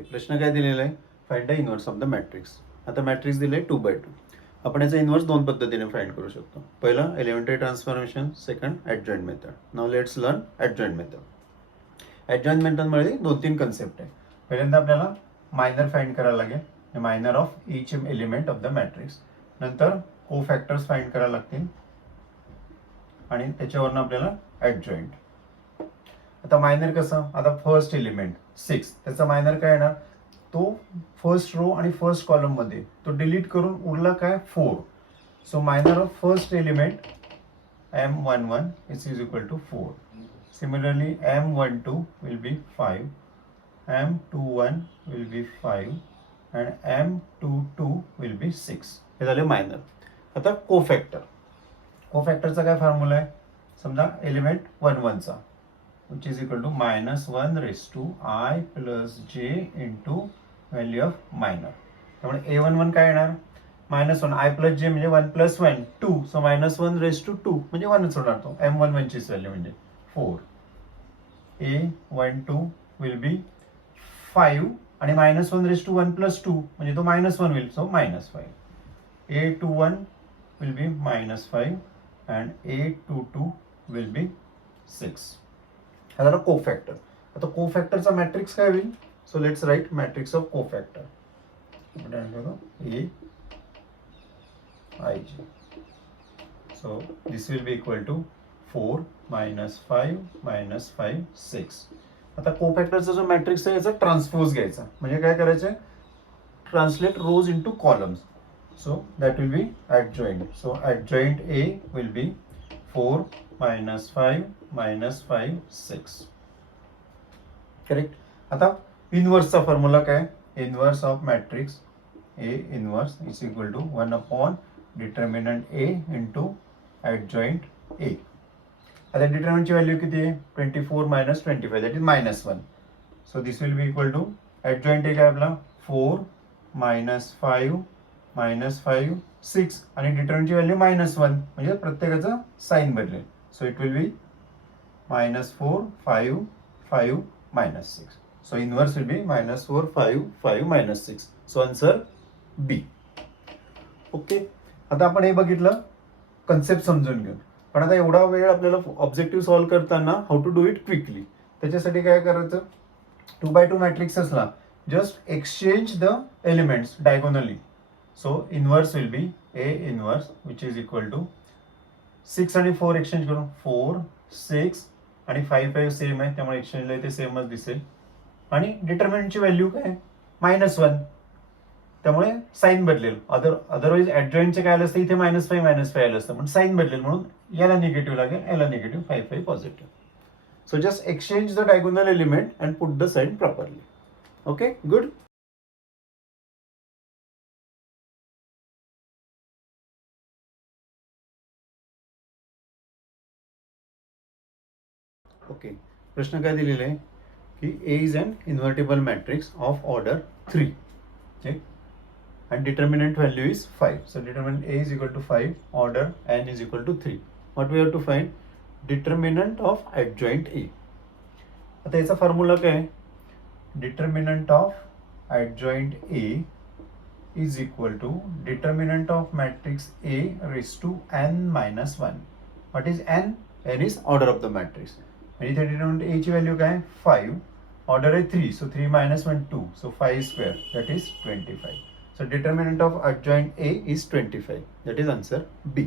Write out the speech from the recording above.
प्रश्न काय दिलेला आहे, find the inverse of the matrix. आता मॅट्रिक्स दिले 2/2. आपण याचा इनव्हर्स दोन पद्धतीने फाइंड करू शकतो. पहिला elementary transformation, second adjoint method. Now let's learn adjoint method. Adjoint मेथडमध्ये 2-3 कन्सेप्ट आहे. पहिल्यांदा आपल्याला मायनर फाइंड करायला लागेल, minor of each element of the matrix. नंतर को फॅक्टर्स फाइंड करायला लागतील आणि त्याच्यावरनं आपल्याला ॲडजॉइंट. आता मायनर कसं, आता फर्स्ट एलिमेंट 6, त्याचा मायनर काय येणार, तो फर्स्ट रो आणि फर्स्ट कॉलम मध्ये तो डिलीट करून उरला काय 4. So minor of first element m11 is equal to 4. Similarly m12 will be 5, m21 will be 5 and m22 will be 6. हे झाले मायनर. आता कोफॅक्टरचा काय फॉर्म्युला आहे, समजा एलिमेंट 11 चा which is equal to -1 raised to I plus j into value of minor. त्यामुळे a11 काय येणार, -1 I plus j म्हणजे 1 plus 1 2, so -1 raised to 2 म्हणजे 1च होणार. तो m11 ची व्हॅल्यू म्हणजे 4. a12 will be 5 आणि -1 raised to 1 plus 2 म्हणजे तो -1 होईल, so -5. a21 will be -5 and a22 will be 6. हा झाला कोफॅक्टर. आता कोफॅक्टरचा मॅट्रिक्स काय होईल, so let's write matrix of cofactor. A I G, so this will be equal to 4 -5 -5 6. आता कोफॅक्टरचा जो मॅट्रिक्स आहे याचा ट्रान्सपोज घ्यायचा, म्हणजे काय करायचं, translate rows into columns. So that will be adjoint. So adjoint A will be 4 -5 -5 6. Correct. आता इनव्हर्सचा फॉर्म्युला काय, inverse of matrix A inverse is equal to 1 determinant A into adjoint A. आता डिटर्मिनंटची व्हॅल्यू किती आहे, 24 - 25 that is -1. So this will be equal to adjoint A काय आपला 4 -5 -5 6 आणि डिटर्मिनंटची व्हॅल्यू -1 म्हणजे प्रत्येकाचं साइन बदलेल. So it will be -4 5 5 -6. So inverse will be -4 5 5 -6. So answer B. Okay. आता आपण हे बघितलं, कन्सेप्ट समजून घेऊन. पण आता एवढा वेळ आपल्याला ऑब्जेक्टिव्ह सॉल्व्ह करताना how to do it quickly, त्याच्यासाठी काय करायचं, 2x2 मॅट्रिक्स असला just exchange the elements diagonally. So inverse will be a inverse which is equal to 6 आणि 4 एक्सचेंज करून 4 6 आणि 5 5 सेम आहे, त्यामुळे एक्सचेंजला इथे सेमच दिसेल. आणि डिटर्मिनंटची व्हॅल्यू काय -1, त्यामुळे साइन बदलेल. अदरवाईज ॲडजॉइंटचे काय आलं असतं, इथे -5 -5 आलं असतं, पण साइन बदलेल, म्हणून याला निगेटिव्ह लागेल, याला negative, 5 5 positive. So just exchange the diagonal element and put the sign properly. Okay, good. Okay. प्रश्न काय दिलेला आहे की A is an invertible matrix of order 3, ठीक, and determinant value is 5. So determinant A is equal to 5, order n is equal to 3. What we have to find? Determinant of adjoint A. आता याचा formula काय, determinant of adjoint A is equal to determinant of matrix A raised to n minus 1. What is n? n is order of the matrix. आणि इथे determinant A ची value काय 5, order आहे 3, so 3 minus 1 2, so 5 square, that is 25. So determinant of adjoint A is 25. That is answer B.